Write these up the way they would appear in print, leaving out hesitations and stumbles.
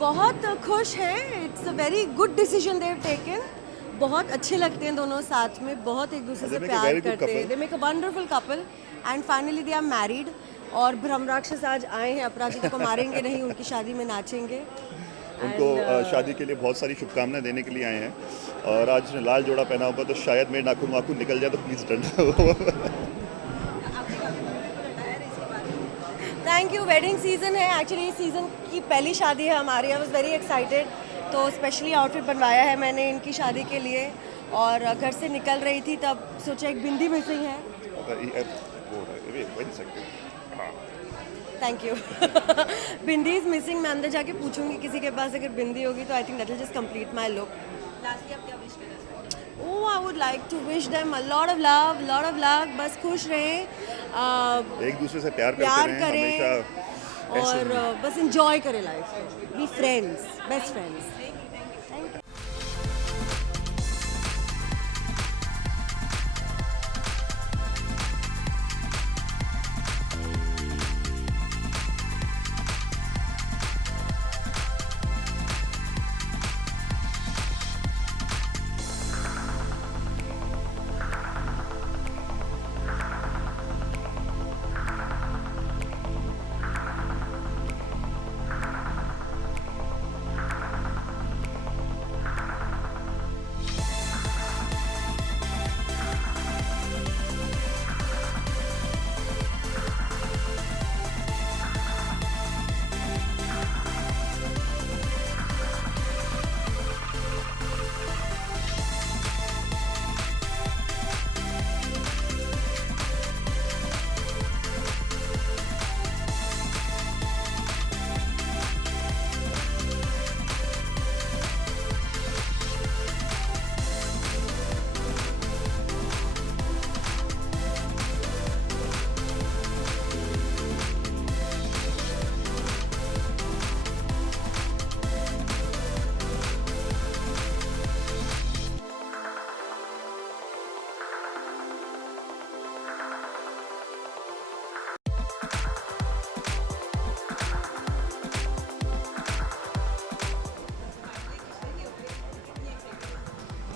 बहुत खुश हैं. It's a very good decision they have taken. बहुत अच्छे लगते हैं दोनों साथ में, बहुत एक दूसरे से They make a प्यार very good करते हैं. couple. They make a wonderful couple and finally they are married. और ब्रह्मराक्षस आज आए हैं, अपराजिता को मारेंगे नहीं, उनकी शादी में नाचेंगे. उनको And, शादी के लिए बहुत सारी शुभकामनाएं देने के लिए आए हैं और आज लाल जोड़ा पहना हुआ तो शायद मेरे नाखून वाखून निकल जाए तो प्लीज़ डरना हो. Thank you. वेडिंग सीजन है एक्चुअली, सीजन की पहली शादी है हमारी. I was very excited. तो स्पेशली आउटफिट बनवाया है मैंने इनकी शादी के लिए. और घर से निकल रही थी तब सोचा एक बिंदी मिसिंग है. Thank you. Bindi is missing. मैं अंदर जाके पूछूंगी किसी के पास, अगर बिंदी होगी तो I think that will just complete my look. Lastly आप क्या विश करना चाहते हैं? Oh, I would like to wish them a lot of love, lot of luck. बस खुश रहें, एक दूसरे से प्यार करते प्यार रहें करें हमेशा. और बस enjoy करें life. Be friends, best friends.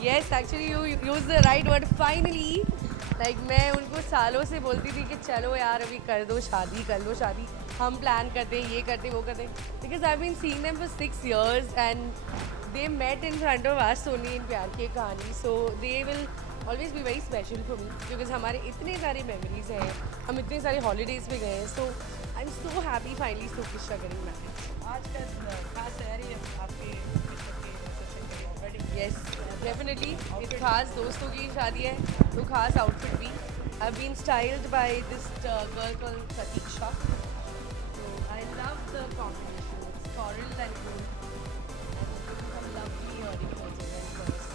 Yes, actually you use the right word. Finally, like मैं उनको सालों से बोलती थी कि चलो यार अभी कर दो शादी, हम प्लान करते हैं, ये करते वो करते. Because I've been seeing them for 6 years and they met in front of us only in प्यार की कहानी. So they will always be very special for me because हमारे इतने सारे memories हैं, हम इतने सारे holidays पे गए हैं. So I'm so happy finally Sukisha getting married. आज का खास तैयारी है आपके सेशन के लिए ऑलरेडी. Yes, definitely. एक खास दोस्तों की शादी है तो खास आउटफिट भी. I've been styled by this girl called Satiksha. So I love the combination. It's coral and gold. And some lovely earrings also, very nice.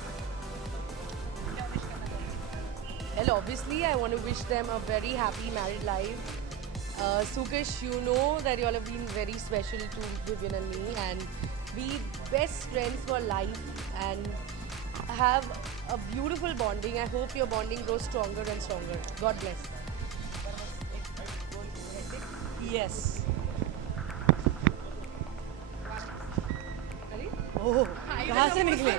क्या विश करना चाहेंगे? Well, obviously, I want to wish them a very happy married life. Sukesh, you know that you all have been very special to Vivian and me, and be best friends for life and have a beautiful bonding. I hope your bonding grows stronger and stronger. God bless. पर बस एक गोल है. Yes. अरे ओह, कहाँ से निकले?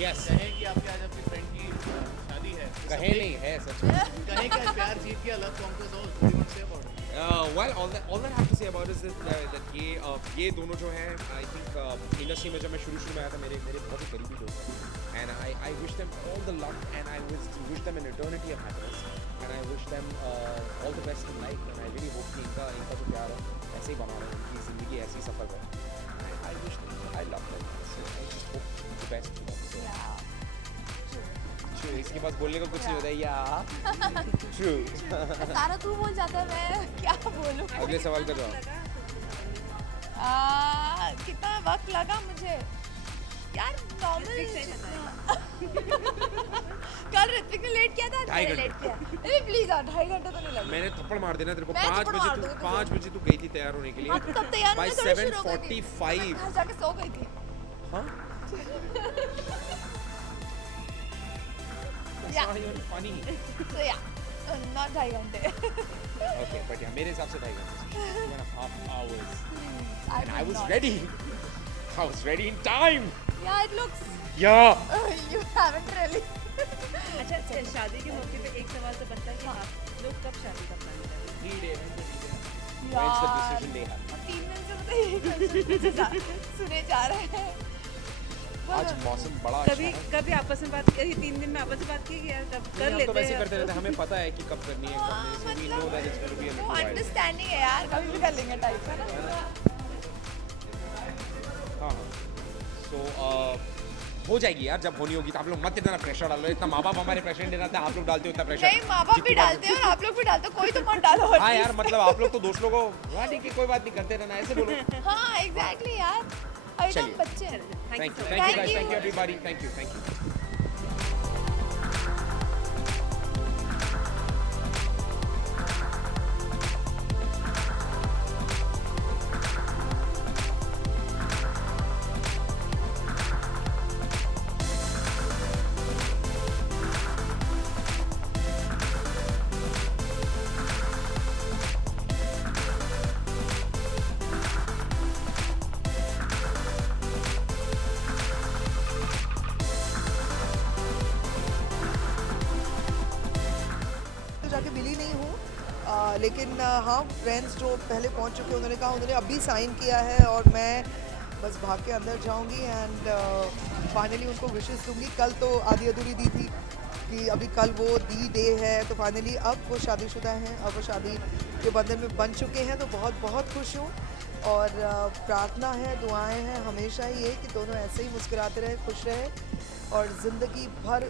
Yes कहें कि आपके आज आपकी फ्रेंड की शादी है कहे नहीं है सच में कहें कि आज प्यार जीत के love conquers all what do you want to say about it well all that I have to say about is that ये दोनों जो हैं I think इंडस्ट्री में जब मैं शुरू में आया था मेरे बहुत ही करीबी दोस्त हैं and I wish them all the luck and I wish them an eternity of happiness and I wish them all the best in life and I really hope कि इनका जो प्यार है ऐसे ही बना रहे उनकी ज़िंदगी ऐसी सफल रहे I wish them I love them so I just hope the best for them so true इसके पास बोलने का कुछ नहीं होता है या true सारा तू बोल जाता है मैं क्या बोलूं अगले सवाल का जवाब कितना वक्त लगा मुझे यार नॉर्मल कल ऋत्विक ने लेट किया था आज 2.5 मैंने घंटे। लेट किया अरे प्लीज 2.5 घंटे तो नहीं लगे मैंने थप्पड़ मार देना तेरे को मैं 5 थप्पड़ बजे मार तू दूंगी तुझे। 5 बजे तू गई थी तैयार होने के लिए हाँ, तो तब तैयार बाय होने थोड़ी शुरू हो गई थी। 7:45 घर जाके सो गई थी हाँ Yeah. That's not even funny so yeah not 2.5 घंटे okay but yeah मेरे हिसाब से 2.5 घंटे 2.5 hours I and I will was not. ready I was ready in time yeah it looks yeah you haven't really अच्छा शादी के मौके पे एक सवाल तो बनता है कि आप लोग कब शादी का प्लान कर रहे हैं he did when's the decision day happen 3 दिन से मतलब यही क्वेश्चन सुने जा रहे हैं आज मौसम बड़ा अच्छा कभी है कभी आपस में बात ये 3 दिन में आपस में बात की कि यार कब कर हम लेते तो वैसे हैं करते रहते हैं हमें पता है कि कब करनी है कब नहीं so we know that it's going to be a वो little while अंडरस्टैंडिंग है यार कभी भी कर लेंगे टाइप है ना हाँ so हो जाएगी यार जब होनी होगी तो आप लोग मत इतना प्रेशर डालो इतना माँ बाप हमारे प्रेशर नहीं डालते आप लोग डालते हो इतना प्रेशर नहीं माँ बाप भी डालते हैं और आप लोग भी डालते हो कोई तो मत डालो हाँ यार मतलब आप लोग तो दोस्तों को हाँ ठीक है कोई बात नहीं करते रहना ऐसे बोलो हाँ एग्जैक्टली यार अभी तो हम चलिए। बच्चे हैं thank you Thank guys you. Thank you everybody thank you तो जाके मिली नहीं हूँ लेकिन हाँ फ्रेंड्स जो पहले पहुँच चुके हैं उन्होंने कहा उन्होंने अभी साइन किया है और मैं बस भाग के अंदर जाऊँगी एंड फाइनली उनको विशेस दूँगी कल तो आधी अधूरी दी थी कि अभी कल वो दी डे है तो फाइनली अब वो शादीशुदा हैं अब वो शादी के बंधन में बन चुके हैं तो बहुत बहुत खुश हूँ और प्रार्थना है दुआएं हैं हमेशा ये कि दोनों ऐसे ही मुस्कुराते रहे खुश रहे और ज़िंदगी भर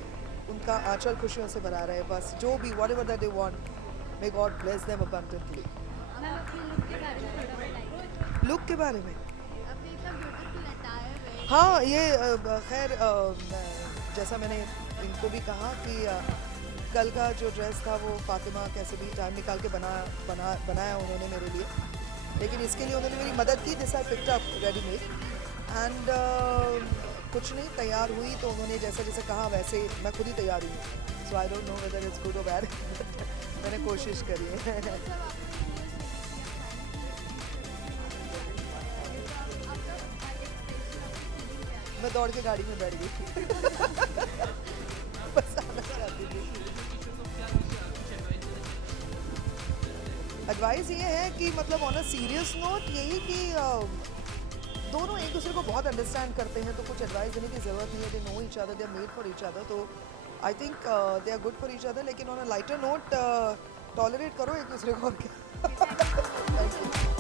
उनका आंचल खुशियों से भरा रहे बस जो भी what ever that they want may God bless them abundantly look के बारे में हाँ ये खैर जैसा मैंने इनको भी कहा कि कल का जो ड्रेस था वो फातिमा कैसे भी टाइम निकाल के बनाया उन्होंने मेरे लिए लेकिन इसके लिए उन्होंने मेरी मदद की this I picked up readymade and कुछ नहीं तैयार हुई तो उन्होंने जैसा जैसे कहा वैसे मैं खुद ही तैयार हुई so I don't know whether it's good और बैड मैंने कोशिश करी है मैं दौड़ के गाड़ी में बैठ गई थी बस आना चाहती थी एडवाइस ये है कि मतलब ऑन अ सीरियस नोट यही कि दोनों एक दूसरे को बहुत अंडरस्टैंड करते हैं तो कुछ एडवाइस देने की ज़रूरत नहीं है they know each other they are made for each other तो I think they are good for each other लेकिन on a lighter note tolerate करो एक दूसरे को और क्या Thank you.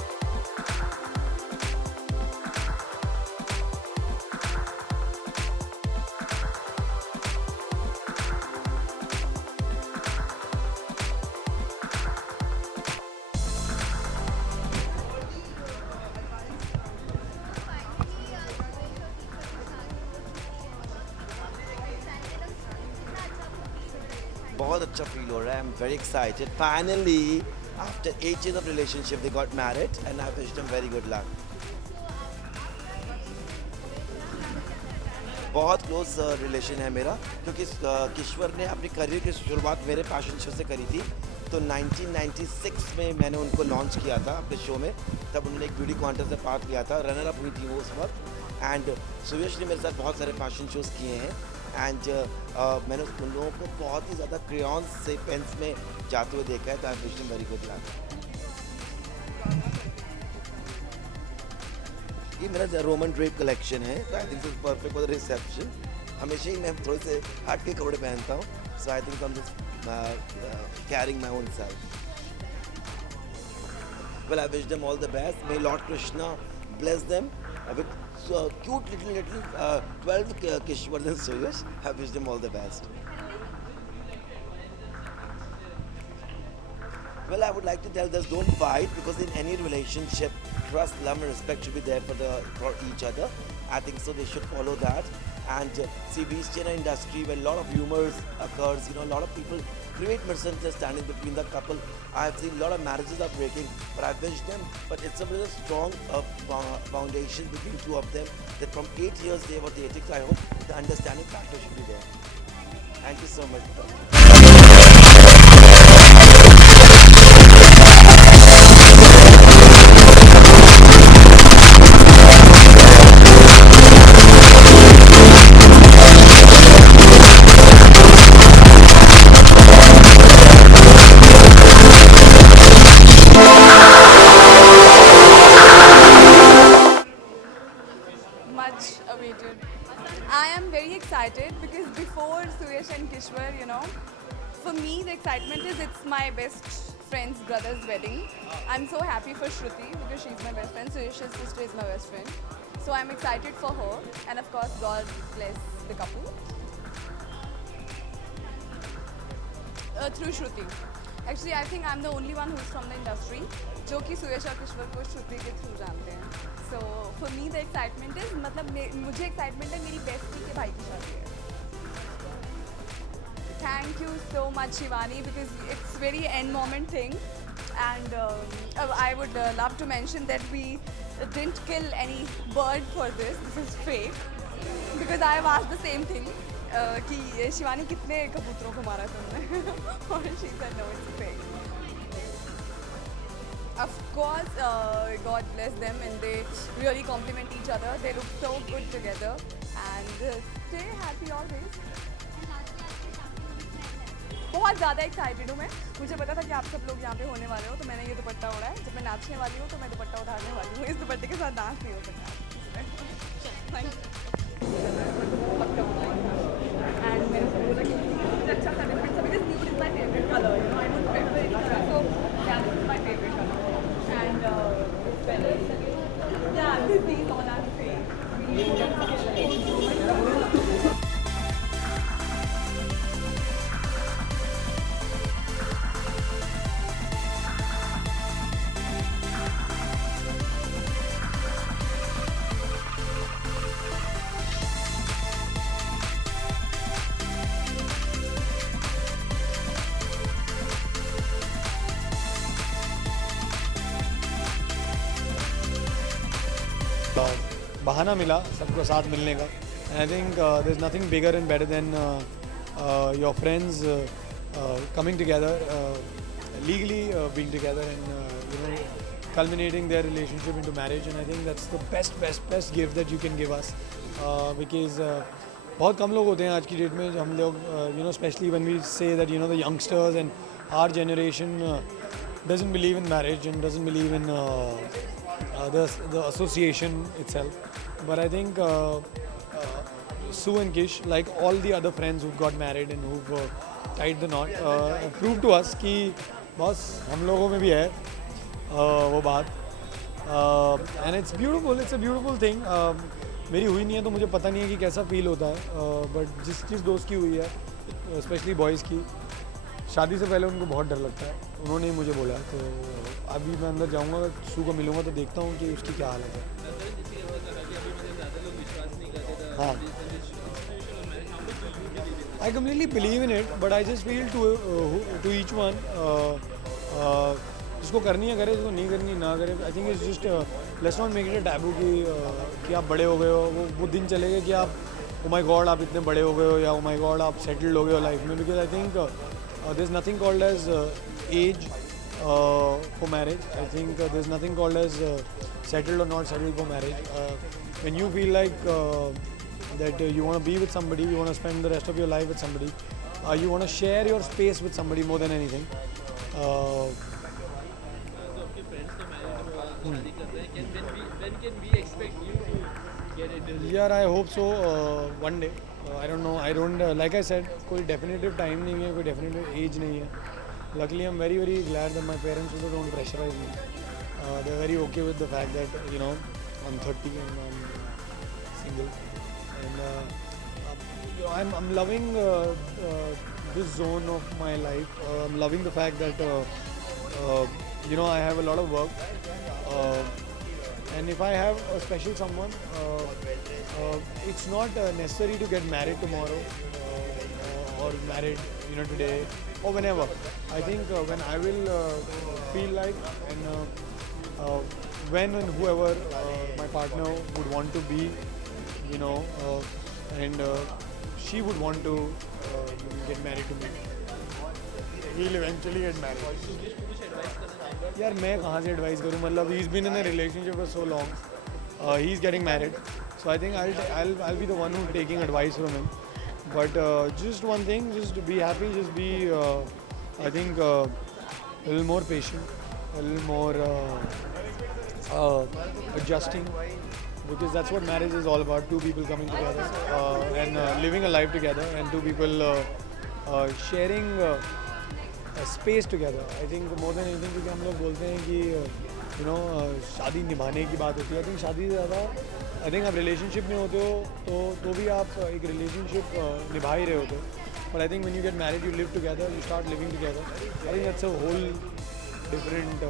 बहुत अच्छा फील हो रहा है आई am very excited finally after 8 years of relationship they got married and I wish them very good luck बहुत क्लोज रिलेशन है मेरा क्योंकि किश्वर ने अपनी करियर की शुरुआत मेरे फैशन शो से करी थी तो 1996 में मैंने उनको लॉन्च किया था अपने शो में तब उन्होंने एक ब्यूटी कॉन्टेस्ट में पार्ट लिया था रनर अप हुई थी वो उस वक्त एंड सुयश ने मेरे साथ बहुत सारे फैशन शोज़ किए हैं एंड मैंने उन लोगों को बहुत ही ज़्यादा क्रेयॉन्स से पेन्स में जाते हुए देखा है, तो I wish them very good luck. ये मेरा रोमन ड्रेप कलेक्शन है, तो I think it's perfect for the reception. हमेशा ही मैं थोड़े से हट के कपड़े पहनता हूँ, so I think I am just carrying my own self. Well, I wish them all the best. May Lord Krishna bless them with cute little 12 Kishwardhan Suyas. I wish them all the best. Well, I would like to tell this: don't fight, because in any relationship, trust, love, and respect should be there for each other. I think so. They should follow that. And see, we stay in an industry where a lot of humors occurs. You know, a lot of people create misunderstanding between the couple. I have seen a lot of marriages are breaking, but I wish them. But it's a very strong foundation between two of them. That from 8 years they were dating. So I hope the understanding factor should be there. Thank you so much. Much awaited. I am very excited because before Suyash and Kishwar, you know, for me the excitement is it's my best friend's brother's wedding. I'm so happy for Shruti because she's my best friend. Suyash's sister is my best friend. So I'm excited for her, and of course God bless the couple. Through Shruti. Actually, I think I'm the only one who's from the industry जो कि सुयश और किश्वर को श्रुति के through जानते हैं. So for me the excitement is मतलब मुझे excitement है मेरी bestie के भाई की शादी है. Thank you so much Shivani, because it's very end moment thing, and I would love to mention that we didn't kill any bird for this. This is fake because I have asked the same thing कि शिवानी कितने कबूतरों को मारा तुमने और she said no, it's fake. Of course, God bless them, and they really complement each other. They look so good together, and stay happy always. बहुत ज़्यादा excited हूँ मैं. मुझे पता था कि आप सब लोग यहाँ पे होने वाले हो, तो मैंने ये दुपट्टा ओढ़ा है. जब मैं नाचने वाली हूँ तो मैं दुपट्टा उतारने वाली हूँ. इस दुपट्टे के साथ डांस नहीं हो सकता. And मैंने उसको बोला कि मुझे अच्छा सा डिफरेंट सा, because nude is my favorite color. You know, I don't prefer any color. So yeah, this is my favorite color. And yeah, this is all I'm saying. बहाना मिला सबको साथ मिलने का. I think there is nothing bigger and better than your friends coming together, legally being together, and you know, culminating their relationship into marriage. And I think that's the best gift that you can give us, because बहुत कम लोग होते हैं आज की date में. हम लोग you know, especially when we say that, you know, the youngsters and our generation doesn't believe in marriage and doesn't believe in the association itself. But I think Sue and Kish, like all the other friends who got married and who've tied the knot, proved to us कि बस हम लोगों में भी है वो बात. And it's a beautiful thing. मेरी हुई नहीं है तो मुझे पता नहीं है कि कैसा फील होता है, बट जिस दोस्त की हुई है, स्पेशली बॉयज़ की, शादी से पहले उनको बहुत डर लगता है. उन्होंने ही मुझे बोला. तो अभी मैं अंदर जाऊंगा, सू को मिलूंगा तो देखता हूँ कि उसकी क्या हालत है. हाँ, I completely believe in it, but I just feel to each one, जिसको करनी है करे, जिसको नहीं करनी ना करे. आई think it's just let's not make it a taboo कि आप बड़े हो गए हो. वो दिन चले गए कि आप ओ माय गॉड आप इतने बड़े हो गए हो, या ओ माय गॉड आप सेटल्ड हो गए हो लाइफ में. Because I think there is nothing called age age for marriage. I think there's nothing called as settled or not settled for marriage. When you feel like that you want to be with somebody, you want to spend the rest of your life with somebody, you want to share your space with somebody more than anything. Yeah, I hope so. One day. I don't know. I don't. Like I said, कोई definitive time नहीं है, कोई definitive age नहीं है. Luckily, I'm very very glad that my parents also don't pressurize me. They're very okay with the fact that I'm 30 and I'm single, and I'm loving this zone of my life. I'm loving the fact that I have a lot of work, and if I have a special someone, it's not necessary to get married tomorrow or married today or whenever. I think when I will feel like, and when and whoever my partner would want to be, and she would want to get married to me, we'll eventually get married. यार मैं कहाँ से advice करूँ, मतलब he's been in a relationship for so long, he's getting married, so I think I'll be the one who's taking advice from him. But just one thing, just be happy, just be I think a little more patient, a little more adjusting, because that's what marriage is all about. Two people coming together and living a life together, and two people sharing space together. I think more than anything, क्योंकि हम लोग बोलते हैं कि शादी निभाने की बात होती है. I think शादी से ज़्यादा I think आप रिलेशनशिप में होते हो तो भी आप एक रिलेशनशिप निभा ही रहे होते हो. But I think when you get married, you live together, you start living together. I think that's a whole different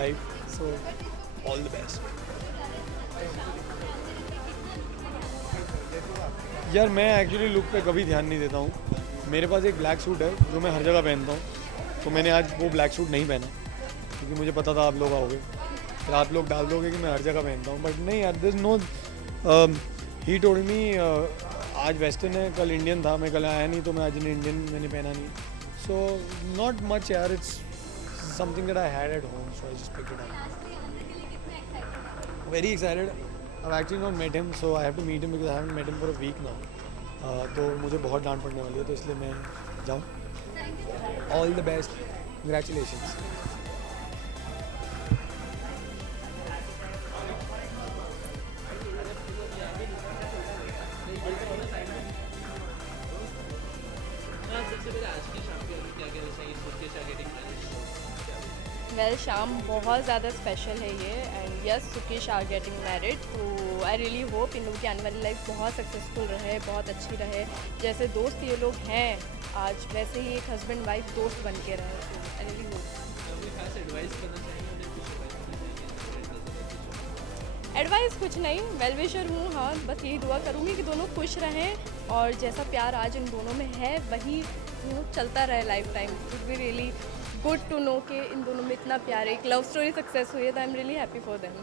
life. So all the best. यार मैं एक्चुअली लुक पे कभी ध्यान नहीं देता हूँ. मेरे पास एक ब्लैक सूट है जो मैं हर जगह पहनता हूँ, तो मैंने आज वो ब्लैक सूट नहीं पहना क्योंकि मुझे पता था आप लोग आओगे, फिर आप लोग डाल दोगे कि मैं हर जगह पहनता हूँ. बट नहीं यार, this no, he told me आज वेस्टर्न है, कल इंडियन था, मैं कल आया नहीं तो मैं आज इंडियन मैंने पहना नहीं. सो नॉट मच यार, it's something that I had at home, so I just picked it up. Very excited. I've actually not met him, so I have to meet him because I haven't met him for a week now. तो मुझे बहुत डांट पड़ने वाली है, तो इसलिए मैं जाऊँ. All the best. Congratulations. Well शाम बहुत ज़्यादा स्पेशल है ये, and yes Sukesh are getting married. तो आई रियली होप इन लोगों की आने वाली लाइफ बहुत सक्सेसफुल रहे, बहुत अच्छी रहे. जैसे दोस्त ये लोग हैं आज, वैसे ही एक हस्बैंड वाइफ दोस्त बन के रहे. तो आई रियली होप. एडवाइस कुछ नहीं, वेल विशर हूँ. हाँ, बस यही दुआ करूँगी कि दोनों खुश रहें और जैसा प्यार आज इन दोनों में है वही चलता रहे lifetime. It would be really good to know कि इन दोनों में इतना प्यार है, एक लव स्टोरी सक्सेस हुई है. तो I am really happy for them.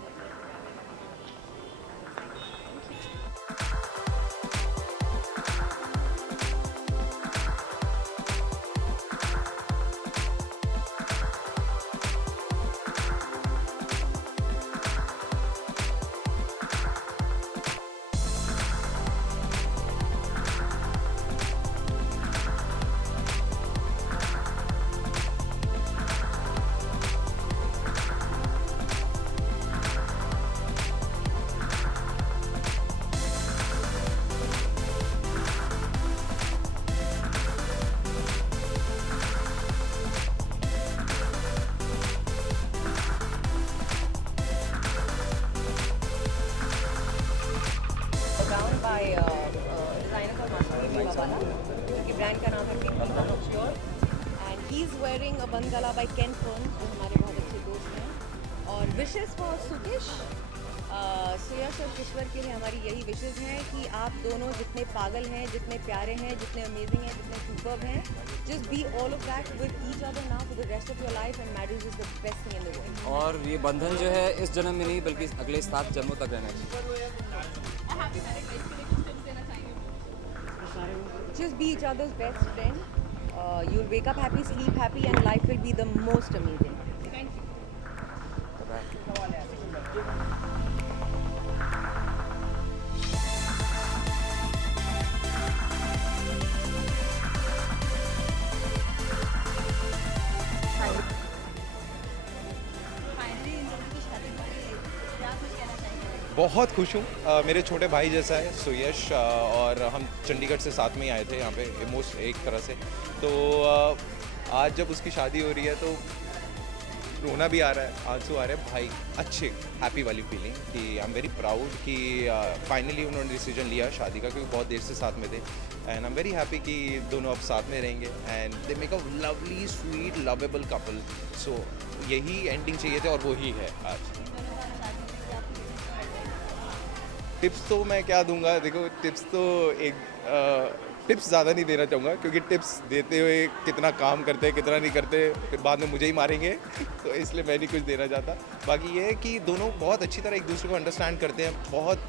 Designer का मास्टर वाला, जो कि ब्रांड का नाम है people sure. And he is wearing a बंगला बाय केन फर्न, जो हमारे बहुत अच्छे दोस्त हैं. और विशेस फॉर सुकेश, सुयश और किश्वर के लिए हमारी यही विशेज़ हैं कि आप दोनों जितने पागल हैं, जितने प्यारे हैं, जितने अमेजिंग हैं, जितने सुपर्ब हैं, just be all of that with each other now for the rest of your life, and marriage is the best thing in the world. और ये बंधन जो है इस जन्म में नहीं बल्कि अगले 7 जन्मों तक रहना चाहिए. Just be each other's best friend. You'll wake up happy, sleep happy, and life will be the most amazing. Thank you. बहुत खुश हूँ। मेरे छोटे भाई जैसा है सुयश, और हम चंडीगढ़ से साथ में ही आए थे यहाँ पे मोस्ट एक तरह से। तो आज जब उसकी शादी हो रही है तो रोना भी आ रहा है, आंसू आ रहे हैं भाई। अच्छे हैप्पी वाली फीलिंग कि आई एम वेरी प्राउड कि फाइनली उन्होंने डिसीजन लिया शादी का, क्योंकि बहुत देर से साथ में थे। And I am very happy कि दोनों अब साथ में रहेंगे and they make a lovely sweet lovable couple. So यही एंडिंग चाहिए थे और वो ही है आज। टिप्स तो मैं क्या दूंगा, देखो टिप्स तो टिप्स ज़्यादा नहीं देना चाहूँगा, क्योंकि टिप्स देते हुए कितना काम करते कितना नहीं करते फिर बाद में मुझे ही मारेंगे तो इसलिए मैं नहीं कुछ देना चाहता। बाकी ये है कि दोनों बहुत अच्छी तरह एक दूसरे को अंडरस्टैंड करते हैं, बहुत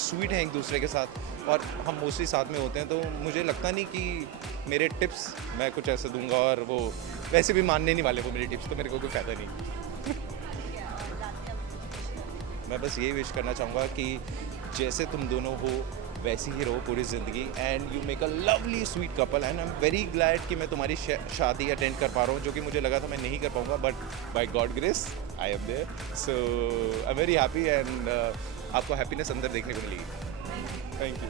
स्वीट हैं एक दूसरे के साथ, और हम मोस्टली साथ में होते हैं। तो मुझे लगता नहीं कि मेरे टिप्स मैं कुछ ऐसे दूंगा और वो वैसे भी मानने नहीं वाले वो मेरी टिप्स, तो मेरे को कोई फ़ायदा नहीं। मैं बस ये विश करना चाहूँगा कि जैसे तुम दोनों हो वैसी ही रहो पूरी ज़िंदगी, and you make a lovely sweet couple. And I am very glad कि मैं तुम्हारी शादी अटेंड कर पा रहा हूँ, जो कि मुझे लगा था मैं नहीं कर पाऊँगा, but by God grace I am there. So I am very happy and आपको हैप्पीनेस अंदर देखने को मिलेगी। Thank you.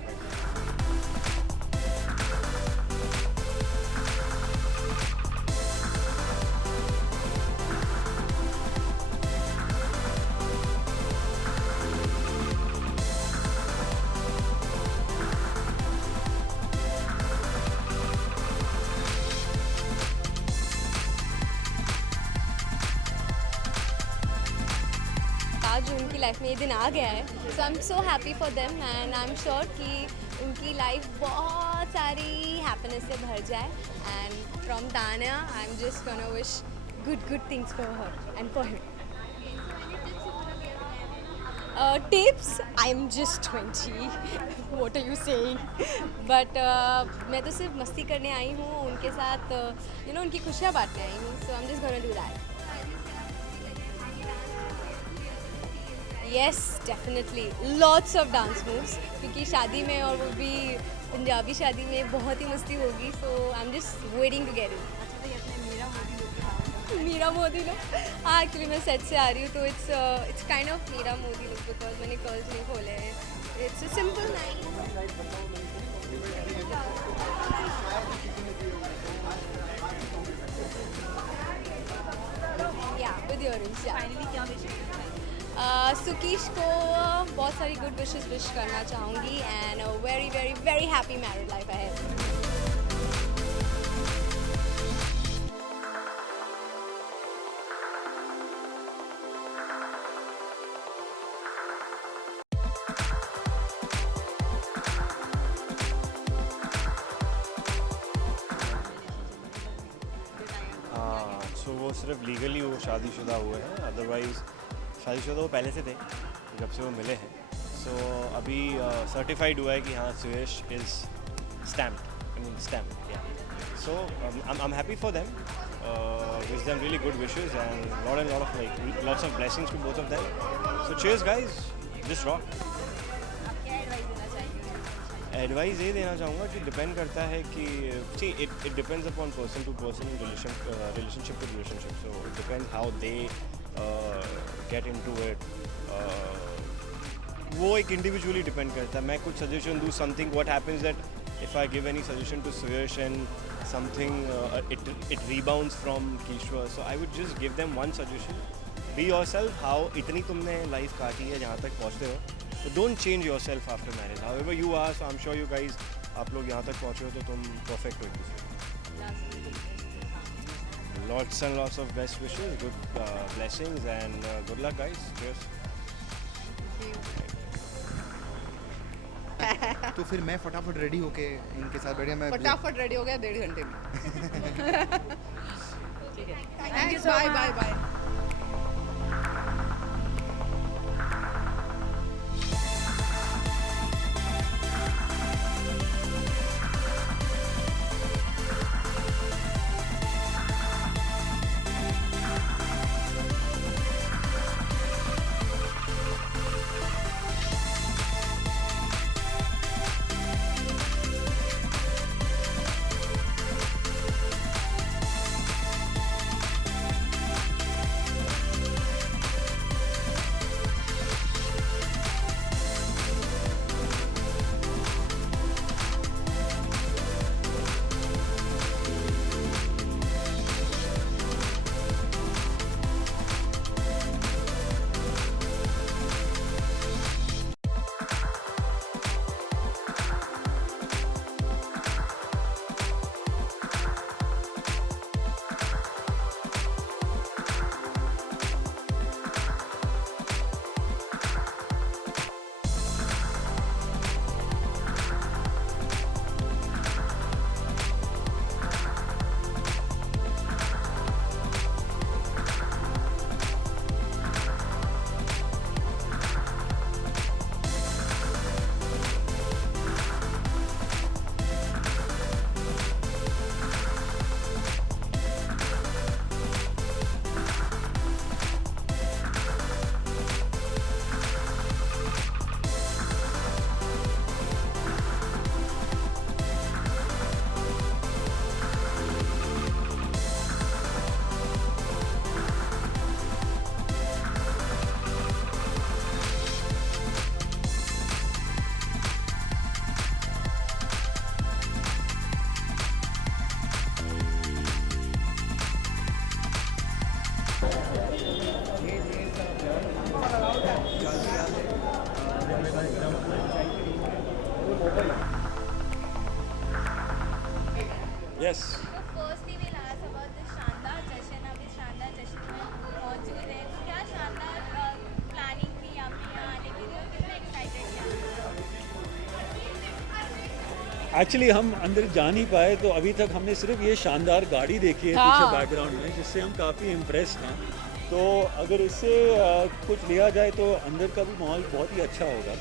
आज उनकी लाइफ में ये दिन आ गया है, so I am so happy for them and I am sure कि उनकी लाइफ बहुत सारी हैप्पीनेस से भर जाए। And from Tanya I am just gonna wish good things for her and for him. Tips, I am just 20, what are you saying, but मैं तो सिर्फ मस्ती करने आई हूँ उनके साथ, उनकी खुशियाँ बांटने आई हूँ, so I am just gonna do that. Yes, definitely. Lots of dance moves. क्योंकि शादी में और वो भी पंजाबी शादी में बहुत ही मस्ती होगी. So I'm just waiting to get in. अच्छा तो ये अपने मीरा मोदी look. हाँ एक्चुअली मैं सेट से आ रही हूँ तो it's kind of Meera Modi look because मैंने कर्ल्स नहीं खोले हैं. It's a simple night. Yeah, with earrings. Yeah. Finally क्या विश है? सुकीश को बहुत सारी गुड विशेस विश करना चाहूँगी and very very very happy married life ahead. So वो सिर्फ लीगली वो शादीशुदा हुए हैं, अदरवाइज़ शादीशुदा वो पहले से थे जब से वो मिले हैं। सो अभी सर्टिफाइड हुआ है कि हाँ सुयश इज़ स्टैम्प्ड या। So I am happy for them, wish them really good wishes and lots of blessings to both of them. So cheers guys, just rock. Advice ये देना चाहूँगा कि डिपेंड करता है कि see it depends upon person to person relationship to relationship. So it depends how they get into it. वो एक individually depend करता है। मैं कुछ सजेशन दूँ something, what happens that if I give any suggestion to Suyash and something it rebounds from Kishwer, so I would just give them one suggestion, be yourself. How इतनी तुमने life काटी है जहाँ तक पहुँचते हो, so don't change yourself after marriage. However you are, so I'm sure you guys, आप लोग यहाँ तक पहुँचे हो तो तुम perfect हो एक दूसरे। Lots and lots of best wishes, good blessings and good luck guys. Cheers. तो फिर मैं फटाफट रेडी होके इनके साथ बैठा, मैं फटाफट रेडी हो गया 1.5 घंटे में। ठीक है, thank you, bye bye bye. Yes. Firstly, we'll ask about the शानदार जश्न. अब इस शानदार जश्न में पहुंच चुके थे. क्या शानदार प्लानिंग थी आपने यहाँ आने के लिए और कितने एक्साइटेड थे? एक्चुअली हम अंदर जा नहीं पाए, तो अभी तक हमने सिर्फ ये शानदार गाड़ी देखी है पीछे बैकग्राउंड में, जिससे हम काफ़ी इम्प्रेस्ड हैं. तो अगर इससे कुछ लिया जाए तो अंदर का भी माहौल बहुत ही अच्छा होगा.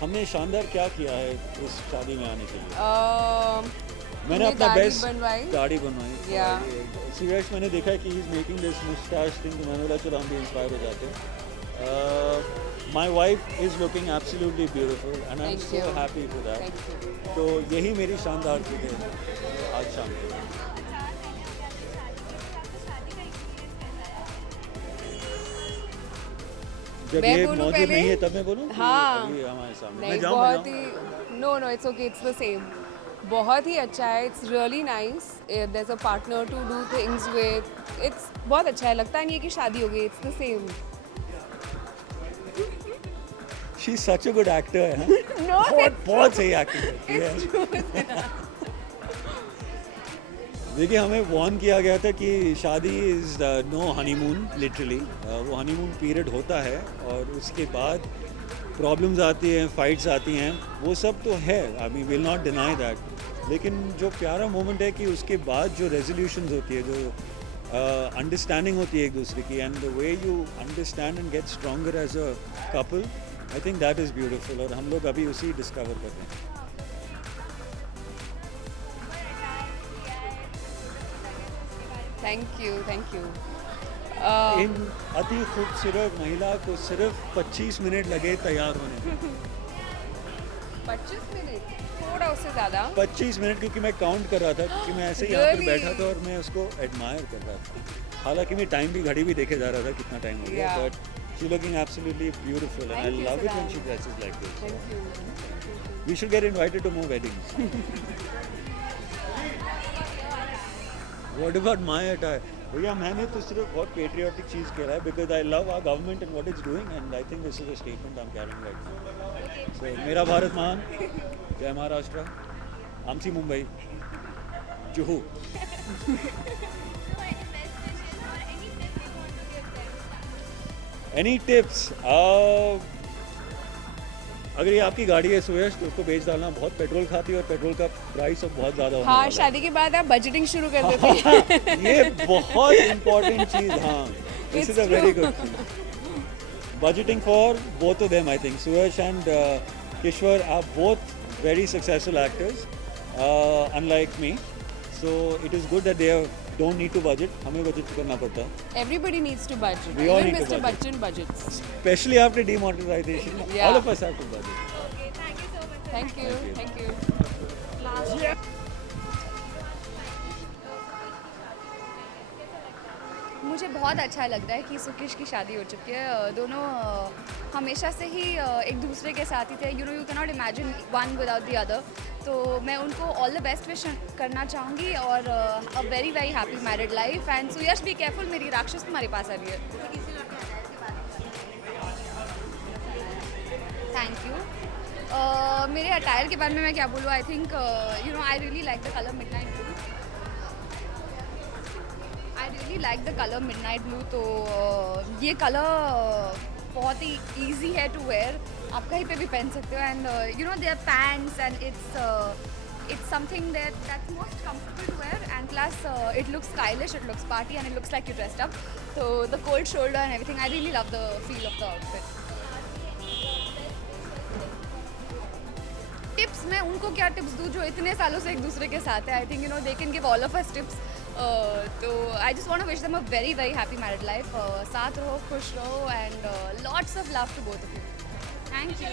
हमने शानदार क्या किया है इस शादी में आने के लिए? मैंने अपना बेस्ट दाढ़ी बनवाई. सुयश मैंने देखा है कि he is making this moustache thing, तो मैंने बोला चलो हम भी इंस्पायर हो जाते हैं. My wife is looking absolutely beautiful and I am so happy for that. तो यही मेरी शानदार चीज़ है आज शाम को. जब ये मौजूद नहीं है तब मैं बोलूँ? हाँ. अभी हमारे सामने नहीं, बहुत ही no it's okay, it's the same. बहुत ही अच्छा है. It's really nice. There is a partner to do things with. It's बहुत अच्छा है. लगता नहीं है कि शादी हो गई. It's the same. She is such a good actor है. नो, बहुत सही एक्टिंग करती है. देखिए, हमें वार्न किया गया था कि शादी इज़ नो हनीमून. लिटरली वो हनीमून पीरियड होता है और उसके बाद प्रॉब्लम्स आती हैं, फाइट्स आती हैं, वो सब तो है. I mean will not deny that. लेकिन जो प्यारा मोमेंट है कि उसके बाद जो रेजोल्यूशंस होती है, जो अंडरस्टैंडिंग होती है एक दूसरे की, and the way you understand and get stronger as a couple, I think that is beautiful. और हम लोग अभी उसी डिस्कवर कर रहे हैं. Thank you. इन अति खूबसूरत महिला को सिर्फ 25 मिनट लगे तैयार होने में. 25 मिनट, थोड़ा उससे ज़्यादा. 25 मिनट, क्योंकि मैं काउंट कर रहा था, क्योंकि मैं ऐसे ही यहाँ पर Really? बैठा था और मैं उसको एडमायर कर रहा था. हालांकि मैं टाइम भी, घड़ी भी देखे जा रहा था कितना टाइम हो गया, Yeah. But she looking absolutely beautiful and I Thank you, love it when Siddharth. She dresses like this. Thank you. We should get invited to more weddings. What about my attire? भैया, मैंने तो सिर्फ बहुत patriotic चीज़ किया है, because I love our government and what it's doing, and I think this is a statement I am carrying right now. So मेरा भारत महान, जय महाराष्ट्र, आमची मुंबई, जुहू. Any tips? अगर ये आपकी गाड़ी है सुयश, तो उसको बेच डालना. बहुत पेट्रोल खाती है और पेट्रोल का प्राइस अब बहुत ज़्यादा होने हाँ, वाला है. शादी के बाद आप बजटिंग शुरू कर देते हैं. ये बहुत इम्पोर्टेंट चीज़. हाँ, this is a very good thing. Budgeting for both of them. I think Suyash and Kishwer are both very successful actors, unlike me. So it is good that they don't need to budget. हमें budget करना पड़ता है. Everybody needs to budget. We all Even need to Mr. budget. Bachchan budgets. Especially after demonetization, Yeah. all of us have to budget. Thank you. Thank you. मुझे बहुत अच्छा लग रहा है कि सुकिश की शादी हो चुकी है. दोनों हमेशा से ही एक दूसरे के साथ ही थे. You can not imagine one without the other. तो मैं उनको ऑल द बेस्ट विश करना चाहूँगी और अ very very happy married life. And Suyash be careful, मेरी राक्षस तुम्हारे पास आ रही है. Thank you. मेरे अटायर के बारे में मैं क्या बोलूँ. I think I really like the colour midnight blue. I really like the colour midnight blue. तो ये कलर बहुत ही ईजी है टू वेयर. आप कहीं पे भी पहन सकते हो. And their pants and it's something that's most comfortable to wear, and plus it looks stylish, it looks party, and it looks like you dressed up. So the cold shoulder and everything, I really love the feel of the outfit. Tips, मैं उनको क्या tips दूँ जो इतने सालों से एक दूसरे के साथ है. I think they can give all of us tips. तो I just want to wish them a very very happy married life. साथ रहो, खुश रहो, and lots of love to both of you. Thank you.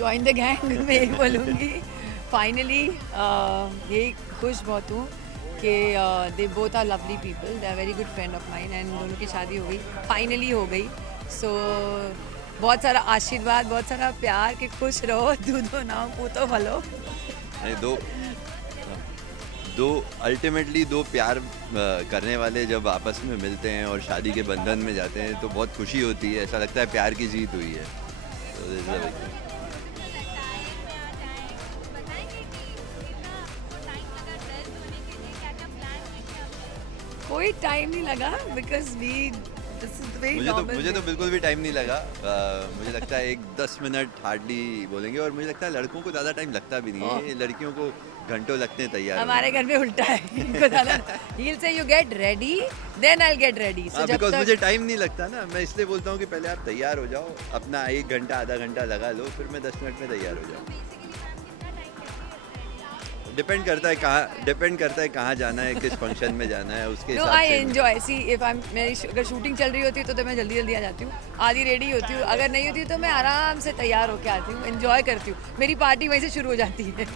Join the gang मैं यही बोलूँगी. Finally यही खुश बहुत हूँ कि they both are lovely people, they are very good friend of mine and दोनों की शादी हो गई, फाइनली हो गई. सो बहुत सारा आशीर्वाद, बहुत सारा प्यार कि खुश रहो, दूधो नाओ पूतो भलो. दो अल्टीमेटली दो प्यार करने वाले जब आपस में मिलते हैं और शादी के बंधन में जाते हैं तो बहुत खुशी होती है. ऐसा लगता है प्यार की जीत हुई है. तो कोई टाइम नहीं लगा because we this is very normal. मुझे तो बिल्कुल भी टाइम नहीं लगा. मुझे लगता है 10 मिनट हार्डली बोलेंगे और मुझे लगता है लड़कों को ज़्यादा टाइम लगता भी नहीं है. लड़कियों को घंटों लगते हैं तैयार. हमारे घर में उल्टा है, इनको ज़्यादा he'll say you get ready then I'll get ready. So जब बिकॉज तक मुझे टाइम नहीं लगता ना, मैं इसलिए बोलता हूँ कि पहले आप तैयार हो जाओ, अपना 1 घंटा आधा घंटा लगा लो, फिर मैं 10 मिनट में तैयार हो जाऊँ. डिपेंड करता है कहाँ जाना है, किस फंक्शन में जाना है, उसके No, हिसाब I से. enjoy. See, if I'm मेरी अगर शूटिंग चल रही होती है तो मैं जल्दी जल्दी आ जाती हूँ, आधी रेडी होती हूँ. अगर नहीं होती तो मैं आराम से तैयार होके आती हूँ, एंजॉय करती हूँ. मेरी पार्टी वहीं से शुरू हो जाती है.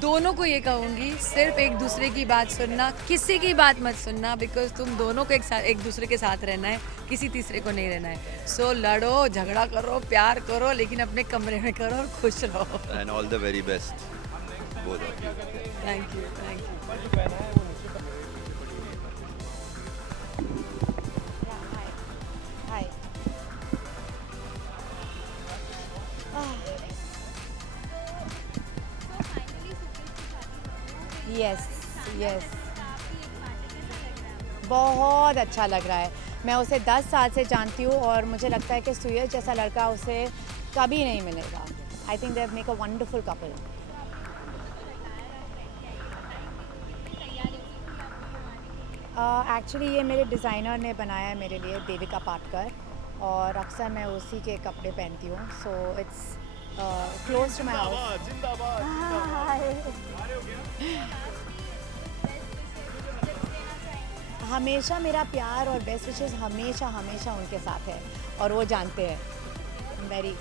दोनों को ये कहूँगी, सिर्फ एक दूसरे की बात सुनना, किसी की बात मत सुनना, बिकॉज तुम दोनों को एक दूसरे के साथ रहना है, किसी तीसरे को नहीं रहना है. सो लड़ो, झगड़ा करो, प्यार करो, लेकिन अपने कमरे में करो और खुश रहो. And all the very best both of you. Thank you, thank you. Hi. Yes yes, बहुत अच्छा लग रहा है. मैं उसे 10 साल से जानती हूँ और मुझे लगता है कि सुयश जैसा लड़का उसे कभी नहीं मिलेगा. आई think they make a wonderful couple. Actually ये मेरे डिज़ाइनर ने बनाया है मेरे लिए, देविका पाटकर, और अक्सर मैं उसी के कपड़े पहनती हूँ. So it's close to my house. हमेशा मेरा प्यार और बेस्ट विशेस हमेशा हमेशा उनके साथ है और वो जानते हैं. वेरी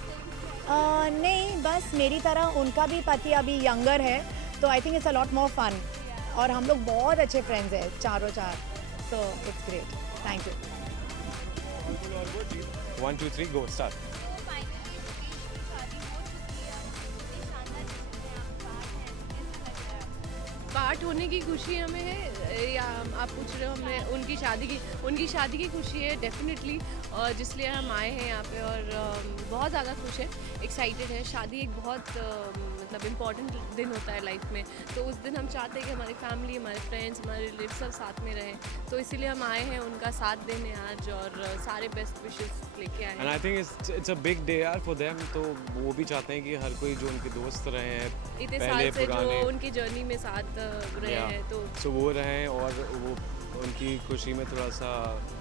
नहीं, बस मेरी तरह उनका भी पति अभी यंगर है, तो I think it's a lot more fun. और हम लोग बहुत अच्छे फ्रेंड्स हैं, चारों चार. So it's great. Thank you. 1 2 3 go start. Part होने की खुशी हमें है, या आप पूछ रहे हो हमें उनकी शादी की खुशी है डेफिनेटली, और जिसलिए हम आए हैं यहाँ पे और बहुत ज़्यादा खुश है, एक्साइटेड है. शादी एक बहुत मतलब इम्पॉर्टेंट दिन होता है लाइफ में, तो उस दिन हम चाहते हैं कि हमारी फैमिली, हमारे फ्रेंड्स, हमारे रिलेटिव सब साथ में रहें, तो इसीलिए हम आए हैं उनका साथ देने आज और सारे बेस्ट विशेस लेके आए हैं. And I think it's a big day यार फॉर देम. तो वो भी चाहते हैं कि हर कोई जो उनके दोस्त रहे हैं इतने पहले साल से पुराने, जो उनकी जर्नी में साथ रहे हैं, तो वो रहें और वो उनकी खुशी में थोड़ा सा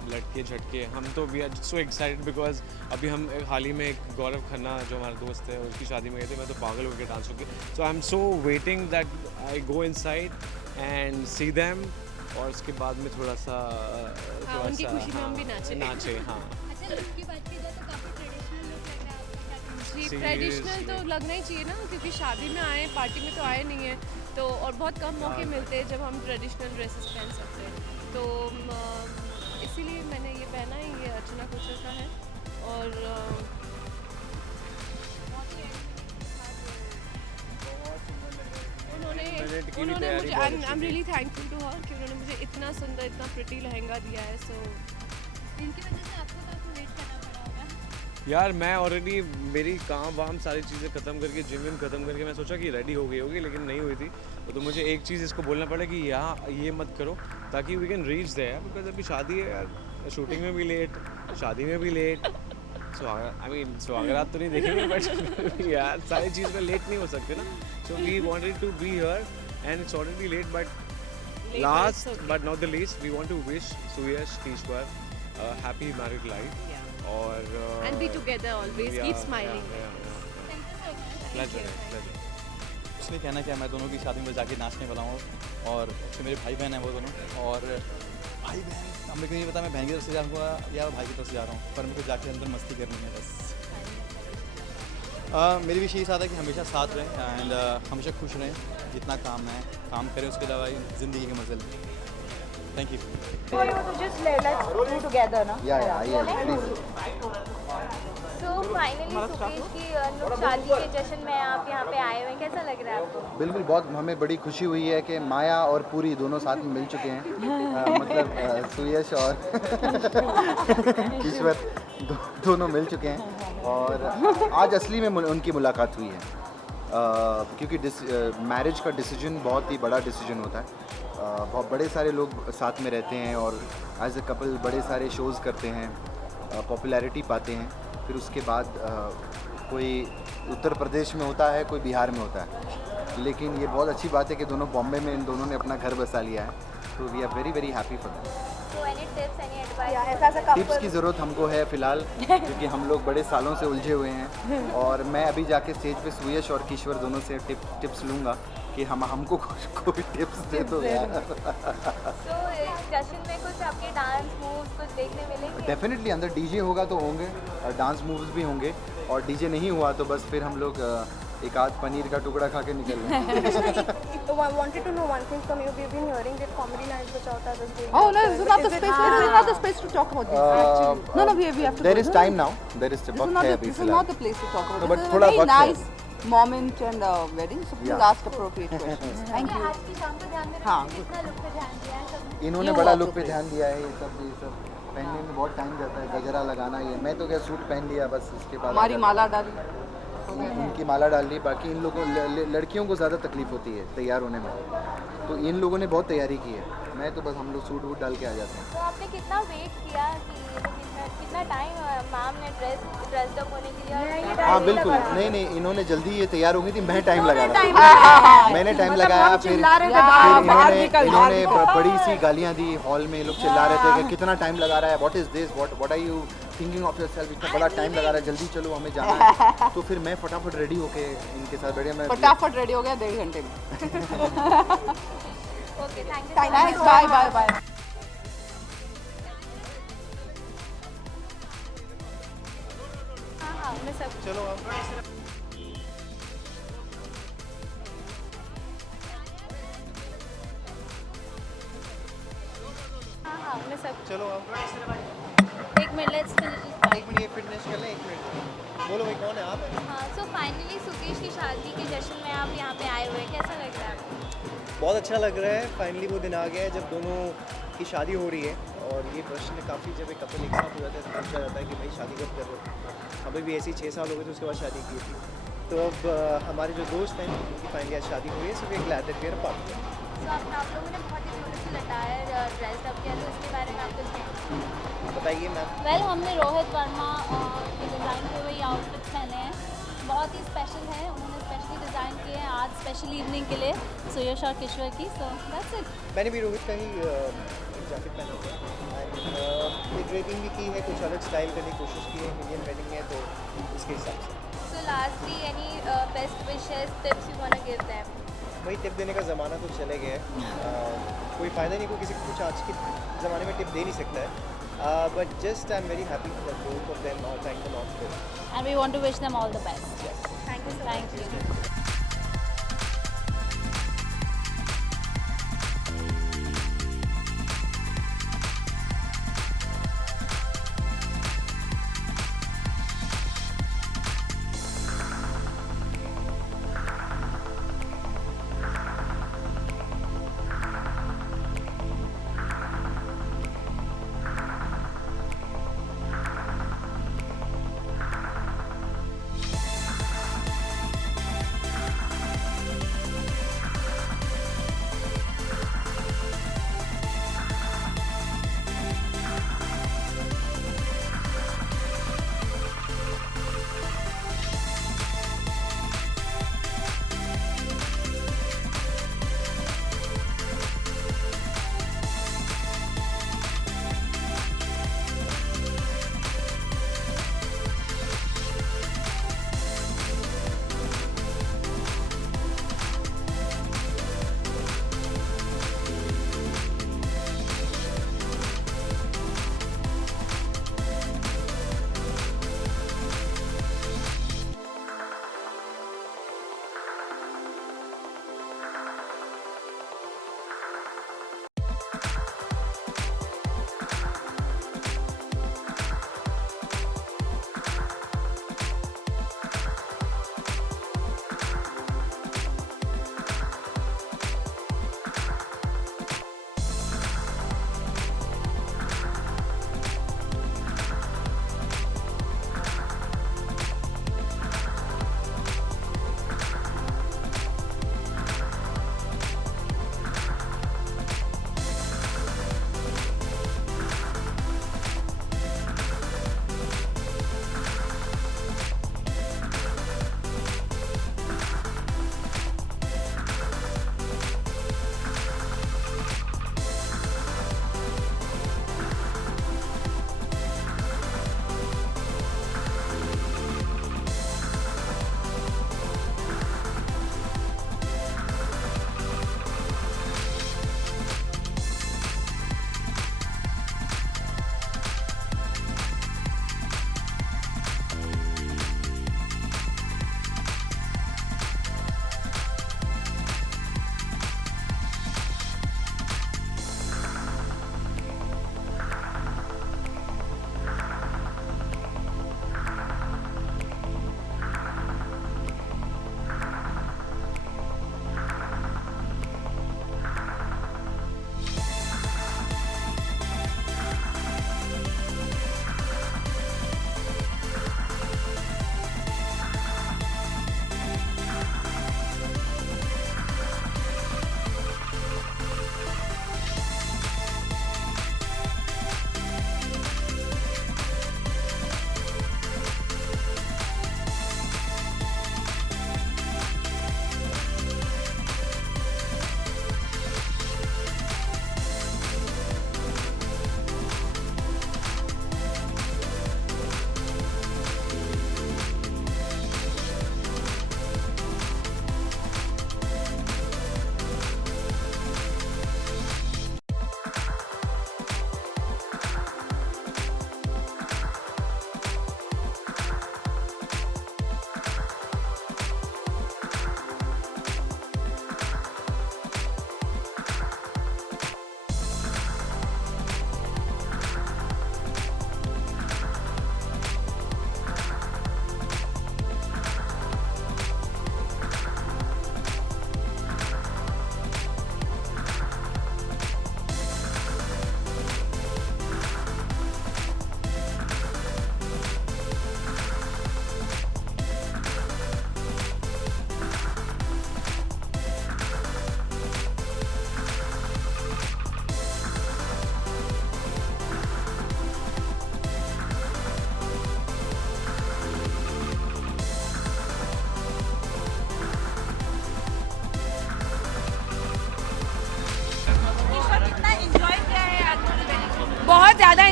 लटके झटके. हम तो we are so excited because अभी हम हाल ही में एक गौरव खन्ना जो हमारा दोस्त है उनकी शादी में गए थे. मैं तो पागल होकर डांस हो गया. So I am so waiting that I go inside and see them, और उसके बाद में थोड़ा सा उनकी खुशी में हम भी नाचे. हाँ, ट्रेडिशनल तो लगना ही चाहिए ना, क्योंकि शादी में आए, पार्टी में तो आए नहीं है, तो और बहुत कम मौके मिलते हैं जब हम ट्रेडिशनल ड्रेसेस पहन सकते हैं, तो इसीलिए मैंने ये पहना है. ये अर्चना कोचर का है और उन्होंने मुझे, I am really thankful to her कि उन्होंने मुझे इतना सुंदर, इतना प्रिटी लहंगा दिया है. सो इनकी वजह से आपको काफ़ी वेट करना पड़ा होगा. यार मैं ऑलरेडी मेरी काम वाम सारी चीज़ें ख़त्म करके, जिम विम ख़त्म करके मैं सोचा कि रेडी हो गई होगी, लेकिन नहीं हुई थी. तो मुझे एक चीज़ इसको बोलना पड़ा कि यहाँ ये मत करो ताकि we can reach there, because अभी शादी है यार, शूटिंग में भी लेट, शादी में भी लेट. स्वागरात तो नहीं देखेंगे बट यार सारी चीज़ में लेट नहीं हो सकते ना. So we wanted to be here and it's already late, but last but not the least we want to wish Suyash Kishwer happy married life और and be together always, keep smiling. Pleasure. इसलिए कहना क्या, मैं दोनों की शादी में जाके नाचने वाला हूँ और जो मेरे भाई बहन हैं वो दोनों, और भाई बहन अब मेरे को नहीं पता मैं बहन की तरफ से जाऊँगा या भाई की तरफ से जा रहा हूँ, पर मेरे को जाके अंदर मस्ती करनी है बस। मेरी भी यही साथ है कि हमेशा साथ रहें एंड हमेशा खुश रहें, जितना काम है काम करें, उसके अलावा ज़िंदगी के मज़े लें। Thank you. So finally Sukesh की लोग शादी के जश्न में आप यहाँ पे आए हुए हैं, कैसा लग रहा है आपको? बिल्कुल, बहुत हमें बड़ी खुशी हुई है कि माया और पूरी दोनों साथ में मिल चुके हैं। मतलब सुयश और ईश्वर दोनों मिल चुके हैं और आज असली में उनकी मुलाकात हुई है। क्योंकि मैरिज का डिसीजन बहुत ही बड़ा डिसीजन होता है। बहुत बड़े सारे लोग साथ में रहते हैं और एज अ कपल बड़े सारे शोज़ करते हैं, पॉपुलैरिटी पाते हैं। फिर उसके बाद कोई उत्तर प्रदेश में होता है, कोई बिहार में होता है, लेकिन ये बहुत अच्छी बात है कि दोनों बॉम्बे में इन दोनों ने अपना घर बसा लिया है। तो we are very very happy for that. Tips की ज़रूरत हमको है फ़िलहाल, क्योंकि हम लोग बड़े सालों से उलझे हुए हैं और मैं अभी जाके स्टेज पे सुयश और किश्वर दोनों से टिप्स लूँगा कि हमको कोई टिप्स दे दो यार। तो जश्न में कुछ आपके डांस मूव्स कुछ देखने मिलेंगे? डेफिनेटली अंदर डीजे होगा तो होंगे, डांस मूव्स भी होंगे, और डीजे नहीं हुआ तो बस फिर हम लोग एक आध पनीर का टुकड़ा खा के निकल रहे हैं। So I wanted to know one thing from you. We've been hearing that comedy nights which Chauta is doing. Oh no, this is not the space. This is not the space to talk about this. Actually, no, we have to. There is time now. There is This is not the place to talk about. No, This but is a थोड़ा very वक्त है। nice moment and wedding. So please ask appropriate questions. Thank you. आज की शाम को ध्यान में हाँ, रखिए, कितना लुक पे ध्यान दिया है सब? इन्होंने बड़ा लुक पे ध्यान दिया है। ये सब पहनने में बहुत टाइम जाता है, गजरा लगाना। ये मैं तो क्या सूट पहन लिया बस, उसके बाद हमारी माला डाली, उनकी माला डाल ली। बाकी इन लोगों लड़कियों को ज़्यादा तकलीफ होती है तैयार होने में, तो इन लोगों ने बहुत तैयारी की है। मैं तो बस हम लोग सूट वूट डाल के आ जाते हैं। तो आपने कितना वेट किया कि कितना टाइम मैम ने ड्रेस्ड अप होने के लिए? हाँ बिल्कुल, नहीं इन्होंने जल्दी ये तैयार हो गई थी, मैं टाइम लगा रहा था। मैंने टाइम लगाया, फिर इन्होंने बड़ी सी गालियाँ दी हॉल में। लोग चिल्ला रहे थे कि कितना टाइम लगा रहा है, what is this, what are you thinking of yourself, इतना बड़ा टाइम लगा रहा है, जल्दी चलो हमें जाना है। तो फिर मैं फटाफट रेडी होके इनके साथ बैठे, मैं फटाफट रेडी हो गया 1.5 घंटे में। Okay, thank you. Thanks, bye. हाँ, मैं सब चलो आप हाँ, मैं सब चलो आप एक मिनट, लेट्स फिनिश। एक मिनट ये फिटनेस कर लें, 1 मिनट बोलो भाई कौन है आप? हाँ, सो फाइनली सुकेश की शादी के जश्न में आप यहाँ पे आए हुए हैं, कैसा लग रहा है आपको? बहुत अच्छा लग रहा है। फाइनली वो दिन आ गया है जब दोनों की शादी हो रही है। और ये प्रश्न काफ़ी, जब एक कपल एक साथ हो जाता है तो पूछा जाता है कि भाई शादी कब कर रहे हो। हमें भी ऐसे ही 6 साल हो गए थे, उसके बाद शादी की थी। तो अब हमारे जो दोस्त हैं उनकी फाइनली आज शादी हुई है, so we are glad that we are part. So आप लोगों ने बहुत ही ब्यूटीफुल अटायर ड्रेस्ड अप किया, तो इसके बारे में आप कुछ कहें? बताइए मैम। वेल, हमने रोहित वर्मा के डिज़ाइन किए हुए आउटफिट्स पहने हैं, बहुत ही स्पेशल है। उन्होंने स्पेशली डिज़ाइन किए हैं आज स्पेशल इवनिंग के लिए सुयश और किश्वर की। So that's it. मैंने भी रोहित का ही जैकेट पहना हुआ है। ये ड्रेपिंग भी की है, कुछ अलग स्टाइल करने की कोशिश की है। इंडियन वेडिंग है तो इसके हिसाब से। So lastly any best wishes tips you want to give them? वही टिप देने का ज़माना तो चले गया है। कोई फ़ायदा नहीं, कोई किसी को कुछ आज के ज़माने में टिप दे नहीं सकता है। But just I'm very happy that both of them are trying them out together. And we want to wish them all the best. Yes. Thank you so much. Thank you.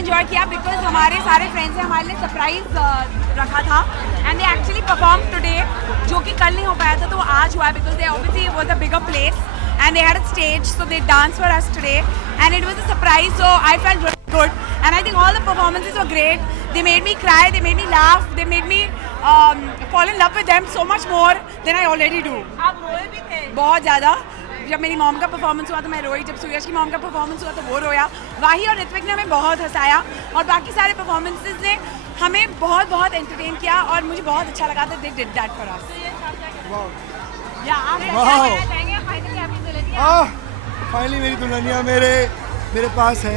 Enjoy किया because हमारे सारे friends ने हमारे लिए surprise रखा था and they actually perform today, जो कि कल नहीं हो पाया था तो वो आज हुआ because they obviously was a bigger place and they had a stage, so they danced for us today and it was a surprise, so I felt really good and I think all the performances were great. They made me cry, they made me laugh, they made me fall in love with them so much more than I already do. आप रोए भी थे? बहुत ज़्यादा। जब मेरी mom का performance हुआ तो मैं रोई, जब सूरज की मॉम का परफॉर्मेंस हुआ तो वो रोया, वाही और ऋत्विक ने हमें बहुत हंसाया और बाकी सारे परफॉर्मेंसेस ने हमें बहुत बहुत एंटरटेन किया और मुझे बहुत अच्छा लगा था। They did that for us. या आप क्या कहना चाहेंगे फाइनली आपकी दुल्हनिया? फाइनली मेरी दुल्हनिया मेरे पास है,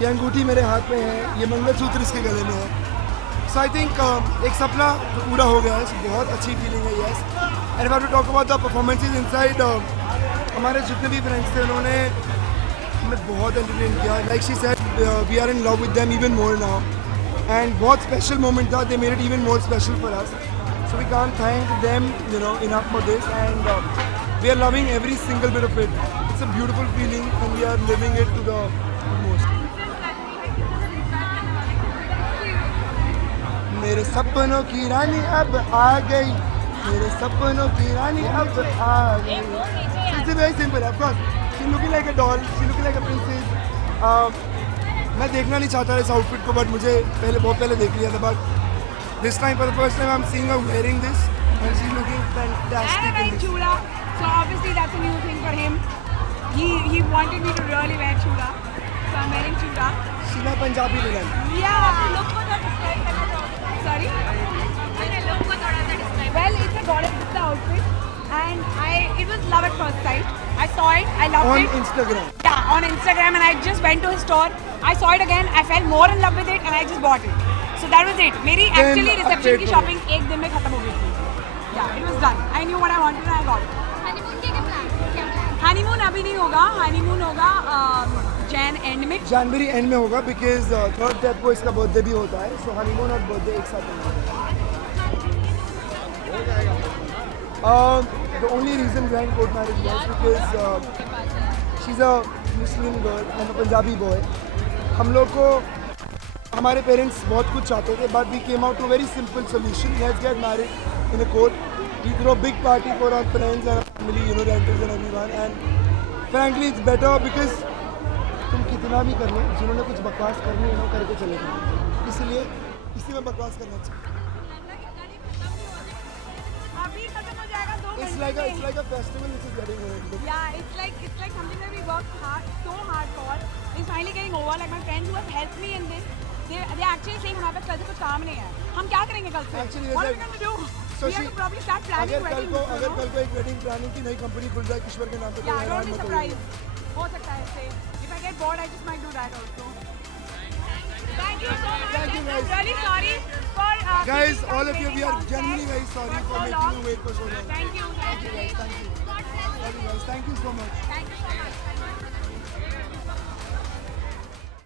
ये अंगूठी मेरे हाथ में है, ये मंगलसूत्र इसके गले में है। सो आई थिंक एक सपना तो पूरा हो गया है, बहुत अच्छी फीलिंग है। Yes, and if I to talk about the performances inside, हमारे जितने भी फ्रेंड्स थे उन्होंने हमें बहुत एंटरटेन किया। Like she said we are in love with them even more now and बहुत स्पेशल मोमेंट था, they made it even more special for us. So we can't thank them, enough for this, and we are loving every single bit of it. It's a beautiful feeling, and we are living it to the most. मेरे सपनों की रानी अब आ गई, मेरे सपनों की रानी अब आ गई। It's very simple, of course. She's looking like a doll, she's looking like a princess. मैं देखना नहीं चाहता इस आउटफिट को, बट मुझे बहुत पहले देख लिया था, but this time for the first time I'm seeing her wearing this and she's looking fantastic. And wearing chura, so obviously that's a new thing for him. He wanted me to really wear chura, so I'm wearing chura. She's my Punjabi villain. Yeah. Look को थोड़ा describe करना चाहोगे? Sorry? मैंने look को थोड़ा सा describe. Well, it's a goddess, it's the outfit, and it was love at first sight. I saw it, I loved it. On Instagram. Yeah, on Instagram, and I just went to his store. I saw it again, I fell more in love with it, and I just bought it. So that was it. मेरी actually reception की shopping एक दिन में खत्म हो गई थी. Yeah, it was done. I knew what I wanted and I got it. Honeymoon के क्या प्लान? हनीमून अभी नहीं होगा, हनीमून होगा जैन एंड में। जनवरी एंड में होगा बिकॉज 3rd Feb को इसका बर्थडे भी होता है, सो हनीमून और बर्थडे एक साथ होगा। The only reason behind court marriage was because she's a Muslim girl and a Punjabi boy. हम लोग को हमारे पेरेंट्स बहुत कुछ चाहते थे, but we came out to very simple solution. Let's get married in a court, we throw big party for our friends and family, renters and everyone, and frankly it's better because तुम कितना भी कर लो, जिन्होंने कुछ बकवास करनी है ना करके चले गए, इसलिए इसी में बकवास करना चाहिए। अभी खत्म हो जाएगा 2 It's like a festival which is getting over. Yeah, it's like something that we worked so hard for. It's finally getting over. Like my friends who have helped me in this, they actually saying हमारे पास कल से कुछ काम नहीं है, हम क्या करेंगे कल से? Actually, what are we going to do? So we have to probably start planning wedding. अगर कल को एक wedding planning की नई कंपनी खुल जाए किश्वर के नाम पे, yeah, don't be surprised. हो सकता है ऐसे. If I get bored, I just might do that also. Thank you so much. Thank you guys. I'm really sorry for guys, all of you, we are genuinely very sorry for making you wait for so long. Thank you. Thank you guys. Thank you. Love you guys. Thank you so much. Thank you.